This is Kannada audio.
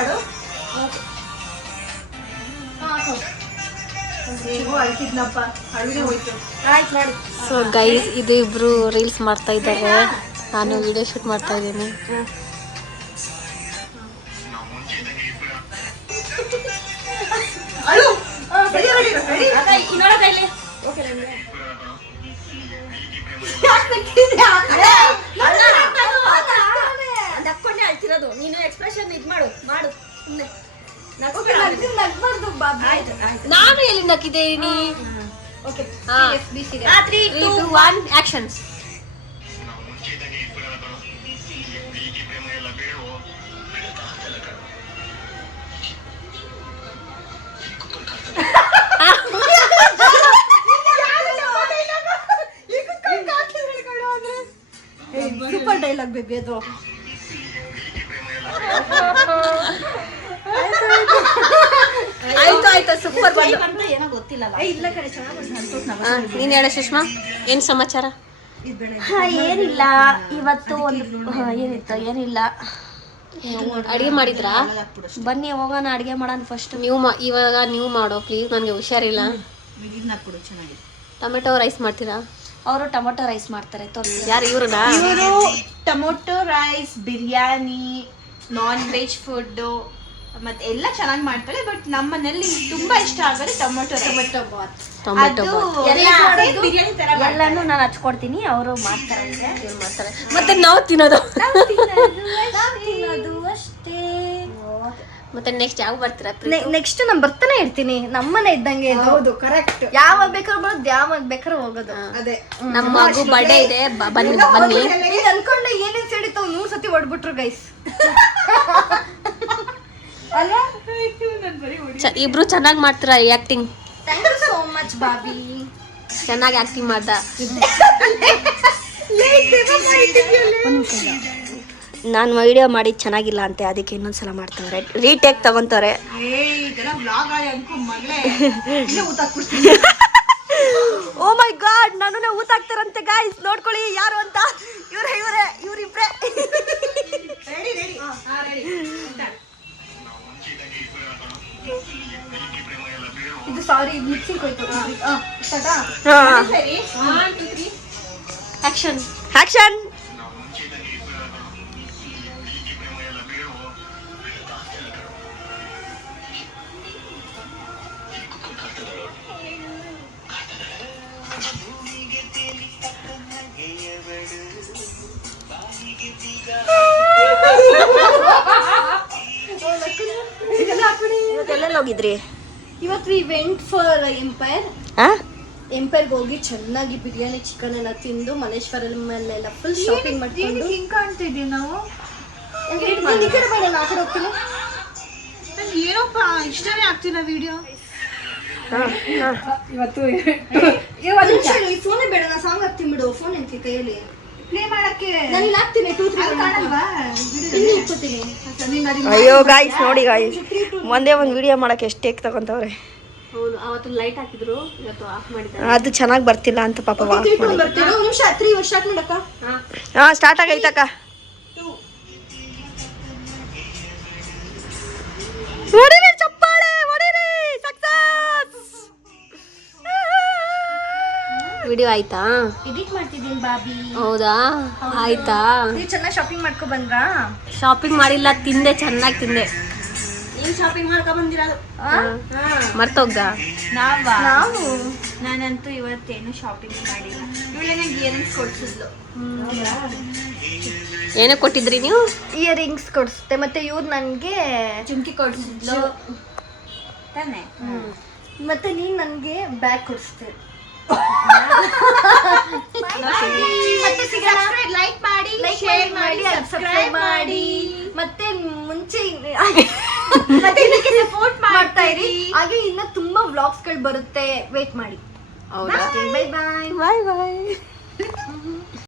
ಮಾಡು. ಸೊ ಗೈಸ್ ಇದು ಇಬ್ರು ರೀಲ್ಸ್ ಮಾಡ್ತಾ ಇದ್ದಾರೆ, ನಾನು ವಿಡಿಯೋ ಶೂಟ್ ಮಾಡ್ತಾ ಇದ್ದೀನಿ. ನಕ್ಕೊಂಡೆ ಅಳ್ತಿರೋದು ನೀನು. ಎಕ್ಸ್ಪ್ರೆಷನ್ ಇದ್ ಮಾಡು ಮಾಡು. ನಾನು ಎಲ್ಲಿ ನಕ್ಕಿದ್ದೀನಿ? Okay 3 2 1 action. Super dialogue baby ಅದು. ಆಯ್ತು ಸೂಪರ್ ಅಂತ ಏನೋ ಗೊತ್ತಿಲ್ಲ. ಇಲ್ಲ ಕಡೆ ಚೆನ್ನಾಗಿ. ನೀನ್ ಹೇಳ ಸುಷ್ಮಾ, ಏನ್ ಸಮಾಚಾರ? ಏನಿಲ್ಲ, ಇವತ್ತು ಏನಿಲ್ಲ. ಅಡಿಗೆ ಮಾಡಿದ್ರಾ? ಬನ್ನಿ ಹೋಗೋಣ ಅಡಿಗೆ ಮಾಡೋಣ ಫಸ್ಟ್. ಇವಾಗ ನೀವು ಮಾಡೋ ಪ್ಲೀಸ್, ನನಗೆ ಹುಷಾರಿಲ್ಲ. ಟೊಮೆಟೊ ರೈಸ್ ಮಾಡ್ತೀರಾ? ಅವರು ಟೊಮೊಟೊ ರೈಸ್ ಮಾಡ್ತಾರೆ. ಯಾರು ಇವರು tomato rice, biryani, non veg food ಮತ್ತೆ ಎಲ್ಲ ಚೆನ್ನಾಗಿ ಮಾಡ್ತಾರೆ. ಬಟ್ ನಮ್ಮ ಮನೇಲಿ ತುಂಬಾ ಇಷ್ಟ ಆಗೋದು ಟೊಮೊಟೊ ಬಾತ್. ಬಿರಿಯಾನಿ ತರ ಎಲ್ಲಾನು ನಾನು ಹಚ್ಕೊಡ್ತೀನಿ, ಅವರು ಮಾಡ್ತಾರೆ. ಮತ್ತೆ ನಾವು ತಿನ್ನೋದು ಅಷ್ಟೇ. ಮತ್ತೆ ನೆಕ್ಸ್ಟ್ ಯಾವ ಬರ್ತೀರಾ? ನೆಕ್ಸ್ಟ್ ನಾನು ಬರ್ತಾನೆ ಇರ್ತೀನಿ. ನಮ್ಮನೆ ಇದ್ದಂಗೆ. ಹೌದು, ಕರೆಕ್ಟ್. ಯಾವಾಗ ಬೇಕಾದ್ರೂ ಬರೋದು, ಯಾವಾಗ ಬೇಕಾದ್ರೂ ಹೋಗೋದು. ಅದೇ ನಮ್ಮ ಮಗು ಬರ್ಡೇ ಇದೆ, ಬನ್ನಿ. ಅನ್ಕೊಂಡೆ ಏನೇನ್ ಸೇಡಿತ್ತು 100 ಸತಿ ಹೊಡ್ಬಿಟ್ರು ಗೈಸ್. ಇಬ್ರು ಚೆನ್ನಾಗಿ ಮಾಡ್ತೀರಾ acting. Thank you so much Bobby. ಚೆನ್ನಾಗಿ ಆಕ್ಟಿಂಗ್ ಮಾಡ್ದ. ನಾನು ವಿಡಿಯೋ ಮಾಡಿ ಚೆನ್ನಾಗಿಲ್ಲ ಅಂತೆ, ಅದಕ್ಕೆ ಇನ್ನೊಂದ್ಸಲ ಮಾಡ್ತಾರೆ, ರೀಟೇಕ್ ತಗೊಂತಾರೆ. ಓ ಮೈ ಗಾಡ್, ನನ್ನನ್ನೇ ಊತಾಕ್ತಾರಂತೆ ಗಾಯ್ಸ್. ನೋಡ್ಕೊಳ್ಳಿ ಯಾರು ಅಂತ. ಇವರಿಬ್ರೆ. ಇದು ಸಾರಿ ಮಿಕ್ಸಿಂಗ್ ಹೋಯ್ತು. ಆಕ್ಷನ್. ಎಲ್ಲೆಲ್ಲಿ ಹೋಗಿದ್ರಿ ಇವತ್ತು? ವಿ ವೆಂಟ್ ಫಾರ್ ಎಂಪೈರ್ಗೆ ಹೋಗಿ ಚೆನ್ನಾಗಿ ಬಿರಿಯಾನಿ, ಚಿಕನ್ ಎಲ್ಲ ತಿಂದು ಮಲ್ಲೇಶ್ವರಲ್ಲೆಲ್ಲ ಫುಲ್ ಶಾಪಿಂಗ್ ಮಾಡ್ಕೊಂಡು. ಹಿಂಗ್ ಕಾಣ್ತಿದ್ವಿ ನಾವು. ಈ ಕಡೆ ಬೇಡ, ಆ ಕಡೆ ಹೋಗ್ತೀನಿ. ಏನಪ್ಪ ಇಷ್ಟನೇ ಆಗ್ತಿಲ್ಲ ವಿಡಿಯೋ ಇವತ್ತು. ಈ ಫೋನೇ ಬೇಡ, ನಾ ಸಾಂಗ್ ಹಾಕ್ತೀನಿ ಬಿಡು. ಫೋನ್ ಎಂತ ಕೈಯಲ್ಲಿ ಪ್ಲೇ ಮಾಡಕ್ಕೆ ನಾನು ಇಲ್ಲಿ ಹಾಕ್ತೀನಿ. 2 3 ಕಾಣಲ್ವಾ? ಅಯ್ಯೋ ಗಾಯ್ಸ್ ನೋಡಿ ಗಾಯ್ಸ್, ಒಂದೇ ಒಂದು ವಿಡಿಯೋ ಮಾಡಕ್ಕೆ ಎಷ್ಟು ಟೇಕ್ ತಗೊಂತವ್ರೆ. ಹೌದು, ಅವತ್ತು ಲೈಟ್ ಹಾಕಿದ್ರು, ಇವತ್ತು ಆಫ್ ಮಾಡಿದ್ದಾರೆ. ಅದು ಚೆನ್ನಾಗಿ ಬರ್ತಿಲ್ಲ ಅಂತ ಪಾಪ. 3 ನಿಮಿಷ 3 ವರ್ಷ ಹಾಕ್ಬಿಡಕ್ಕ. ಹಾ ಸ್ಟಾರ್ಟ್ ಆಗೈತಕ್ಕ. ಹೊಡಿರಿ ಚಪ್ಪಾಳೆ, ಹೊಡಿರಿ. ಸಕ್ಸಸ್. ವಿಡಿಯೋ ಆಯ್ತಾ? ಎಡಿಟ್ ಮಾಡ್ತಿದ್ದೀನಿ ಬಾಬಿ. ಹೌದಾ, ಆಯ್ತಾ? ನೀವು ಚೆನ್ನಾಗಿ ಶಾಪಿಂಗ್ ಮಾಡ್ಕೊ ಬಂದ್ರಾ? ಶಾಪಿಂಗ್ ಮಾಡಿಲ್ಲ, ತಿಂದೆ, ಚೆನ್ನಾಗಿ ತಿಂದೆ. ನೀವ್ ಶಾಪಿಂಗ್ ಮಾಡ್ಕೊ ಬಂದಿರೋದು ಮರ್ತೋಗ್ದ? ನಾವು ನಾನಂತೂ ಇವತ್ತೇನು ಶಾಪಿಂಗ್ ಮಾಡಿಲ್ಲ. ಇವಳೆ ನಂಗೆ ಇಯರಿಂಗ್ಸ್ ಕೊಡ್ಸಿದ್ಲು. ಏನೇ ಕೊಟ್ಟಿದ್ರಿ ನೀವು? ಇಯರಿಂಗ್ಸ್ ಕೊಡಿಸುತ್ತೆ, ಮತ್ತೆ ಇವ್ರು ನನಗೆ ಚುಮ್ಕಿ ಕೊಡ್ಸಿದ್ಲು ತಾನೆ. ಮತ್ತೆ ನೀನು ನನಗೆ ಬ್ಯಾಗ್ ಕೊಡಿಸ್ತೆ. ಲೈಕ್ ಮಾಡಿ, ಶೇರ್ ಮಾಡಿ, ಸಬ್ಸ್ಕ್ರೈಬ್ ಮಾಡಿ, ಮತ್ತೆ ಮುಂಚೆ ಮತ್ತೆ ಇದಕ್ಕೆ ಸಪೋರ್ಟ್ ಮಾಡ್ತಾ ಇರಿ. ಹಾಗೆ ಇನ್ನ ತುಂಬಾ ವ್ಲಾಗ್ಸ್ ಗಳು ಬರುತ್ತೆ, ವೇಟ್ ಮಾಡಿ. ಹೌದಾ? Bye bye. ಬಾಯ್ ಬಾಯ್.